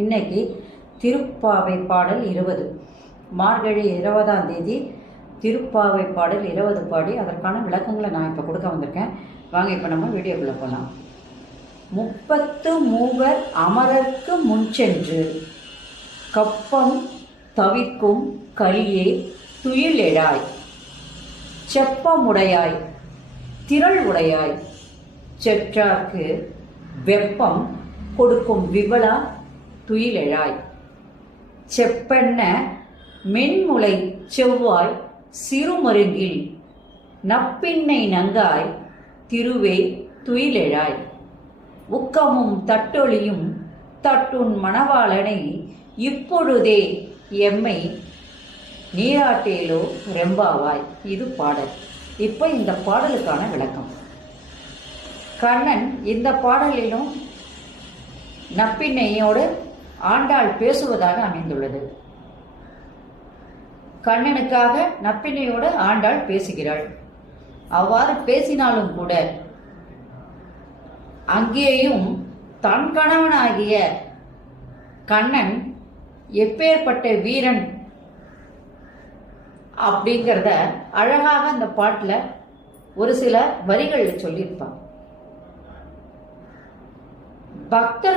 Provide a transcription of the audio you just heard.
இன்னைக்கு திருப்பாவை பாடல் 20 மார்கழி 20ஆம் தேதி திருப்பாவை பாடல் 20 பாடி அதற்கான விளக்கங்களை நான் இப்போ கொடுக்க வந்திருக்கேன். வாங்க இப்போ நம்ம வீடியோக்குள்ளே போகலாம். 30 மூவர் அமரர்க்கு முன்சென்று கப்பம் தவிர்க்கும் கலியே துயில் எழாய், செப்பமுடையாய் திரள் உடையாய், செற்றார்க்கு வெப்பம் கொடுக்கும் விவலா துயிலெழாய், செப்பென்ன மென்முளை செவ்வாய் சிறுமருங்கில் நப்பின்னை நங்காய் திருவே துயிலெழாய், உக்கமும் தட்டொழியும் தட்டுன் மணவாளனை இப்பொழுதே எம்மை நீராட்டேலோ ரெம்பாவாய். இது பாடல். இப்போ இந்த பாடலுக்கான விளக்கம். கண்ணன் இந்த பாடலிலும் நப்பின்னையோடு ஆண்டாள் பேசுவதாக அமைந்துள்ளது. கண்ணனுக்காக நப்பின்னையோடு ஆண்டாள் பேசுகிறாள். அவ்வாறு பேசினாலும் கூட அங்கேயும் தன் கணவனாகிய கண்ணன் எப்பேற்பட்ட வீரன் அப்படிங்கிறத அழகாக அந்த பாட்டில் ஒரு சில வரிகளில் சொல்லியிருப்பான். பக்தர்